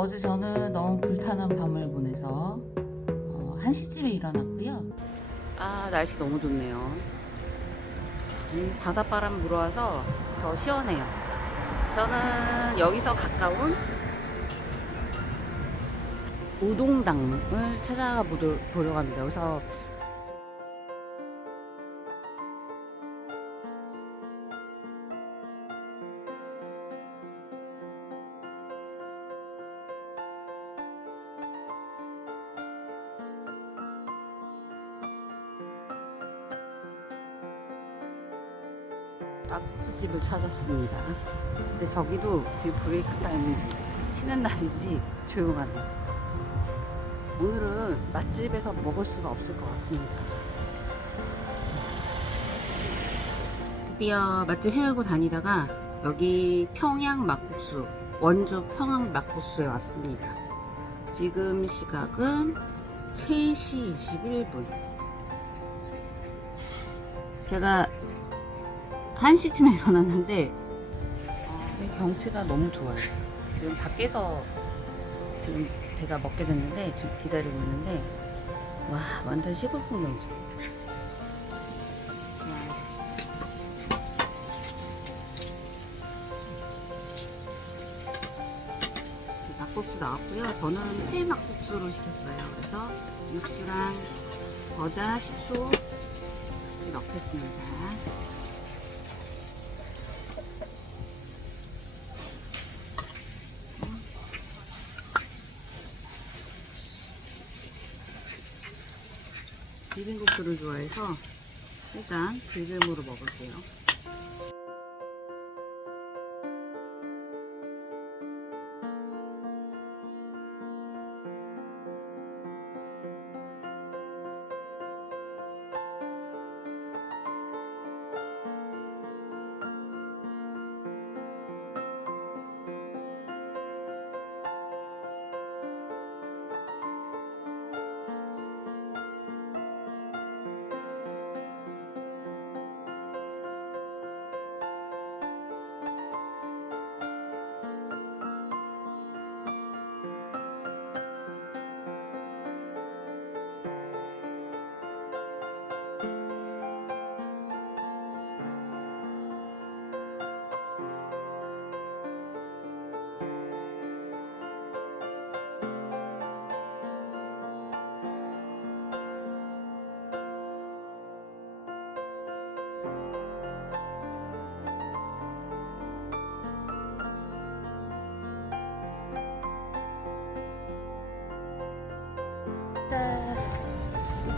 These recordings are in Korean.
어제 저는 너무 불타는 밤을 보내서 어, 1시쯤에 일어났고요. 아 날씨 너무 좋네요. 음, 바닷바람 불어와서 더 시원해요. 저는 여기서 가까운 우동당을 찾아가 보려고 합니다. 여기서 막국수집을 찾았습니다. 근데 저기도 지금 브레이크 타임인지 쉬는 날인지 조용하네. 오늘은 맛집에서 먹을 수가 없을 것 같습니다. 드디어 맛집 헤매고 다니다가 여기 평양 막국수, 원조 평양 막국수에 왔습니다. 지금 시각은 3시 21분. 제가 1시쯤에 일어났는데 어, 경치가 너무 좋아요. 지금 밖에서 지금 제가 먹게 됐는데 지금 기다리고 있는데 와 완전 시골 풍경이죠. 막국수 나왔고요. 저는 새 막국수로 시켰어요. 그래서 육수랑 겨자, 식초 같이 넣겠습니다. 비빔국수를 좋아해서 일단 비빔으로 먹을게요.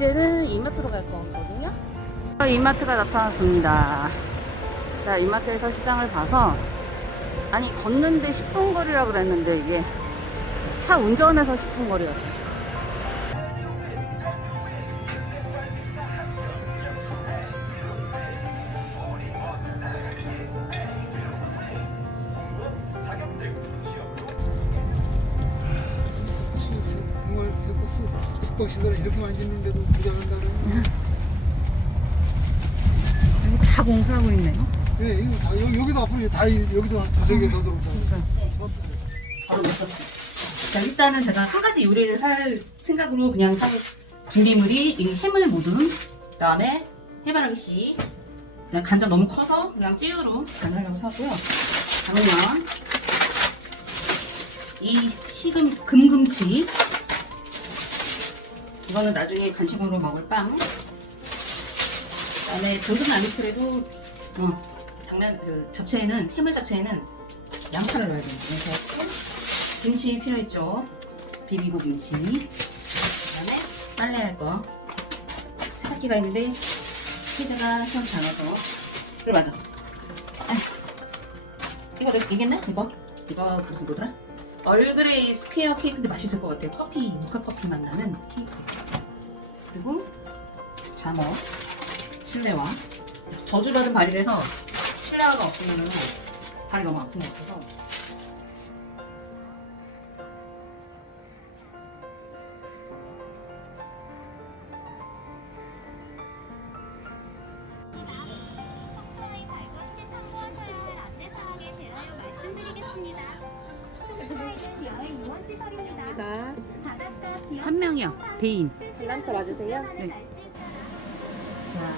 이제는 이마트로 갈 거거든요. 이마트가 나타났습니다. 자, 이마트에서 시장을 봐서 아니 걷는데 10분 거리라 그랬는데 이게 차 운전해서 10분 거리였어요. 숙박시설 이렇게 많이 짓는데도 부자한다는 여기 다 공사하고 있네요. 네, 이거 다, 여기, 여기도 앞으로 다 이- 여기도 한 두세 개더 들어오잖아요 바로 넣었어요. 자, 일단은 제가 한 가지 요리를 할 생각으로 그냥 한 준비물이 이 해물 모듬, 그다음에 해바라기 씨, 그냥 간장 너무 커서 그냥 찌우로 간하려고 사고요. 당면, 이 식은 금금치, 이거는 나중에 간식으로 먹을 빵. 그다음에 조금 아니더라도 어, 당면 그 잡채에는 해물 잡채에는 양파를 넣어야 돼요. 그래서 김치 필요했죠. 비비고 김치. 그다음에 빨래할 거. 세탁기가 있는데 치즈가 참 작아서. 그래 맞아. 아, 이거 내- 이겠네? 이거 이거 무슨 뭐더라? 얼그레이 스퀘어 케이크인데 맛있을 것 같아요. 커피 모카 커피 맛 나는 케이크. 그리고 잠어 실내화. 저주받은 발이라서 실내화가 없으면 발이 너무 아픈 것 같아서. 시설입니다. 한 명이요. 대인. 전남차 맞으세요? 네. 자,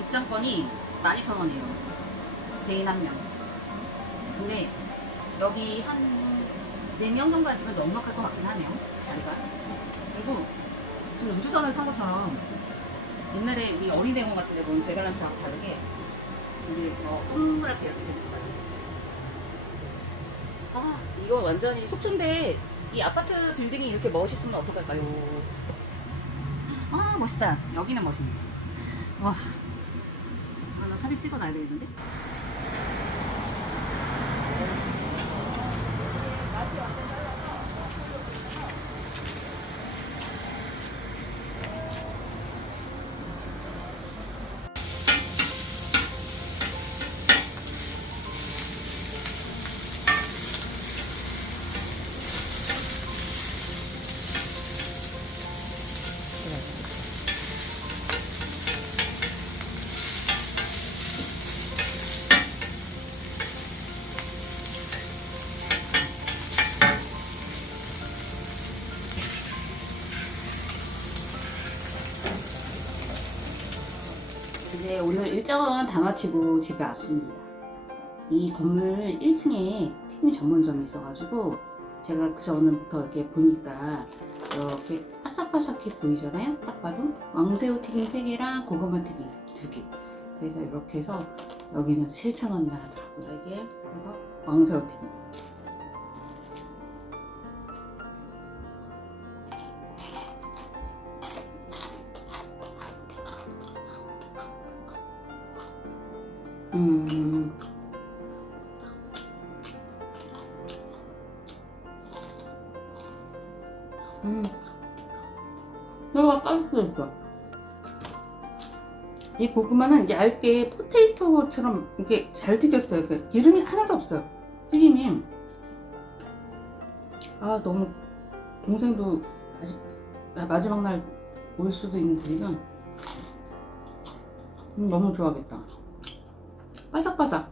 입장권이 12,000원이에요. 대인 한 명. 근데 여기 한 4명 정도 앉으면 넉넉할 것 같긴 하네요. 자리가. 그리고 무슨 우주선을 탄 것처럼 옛날에 우리 어린이대공 같은 데 보면 대관람차하고 다르게 근데 어, 동그랗게 이렇게 돼 있어요. 아, 이거 완전히 속초인데 이 아파트 빌딩이 이렇게 멋있으면 어떡할까요? 아 멋있다. 여기는 멋있네. 와. 하나 사진 찍어놔야 되겠는데 이제 오늘 일정은 다 마치고 집에 왔습니다. 이 건물 1층에 튀김 전문점이 있어가지고 제가 그 전부터 이렇게 보니까 이렇게 바삭바삭해 보이잖아요? 딱 봐도 왕새우 튀김 3개랑 고구마 튀김 2개. 그래서 이렇게 해서 여기는 7,000원이나 하더라고요. 이게 그래서 왕새우 튀김 음. 음. 뼈가 까득거렸어. 이 고구마는 얇게 포테이토처럼 이렇게 잘 튀겼어요. 그 기름이 하나도 없어요. 튀김이. 아, 너무, 동생도 아직 마지막 날 올 수도 있는데, 지금. 음, 너무 좋아하겠다. 바삭바삭.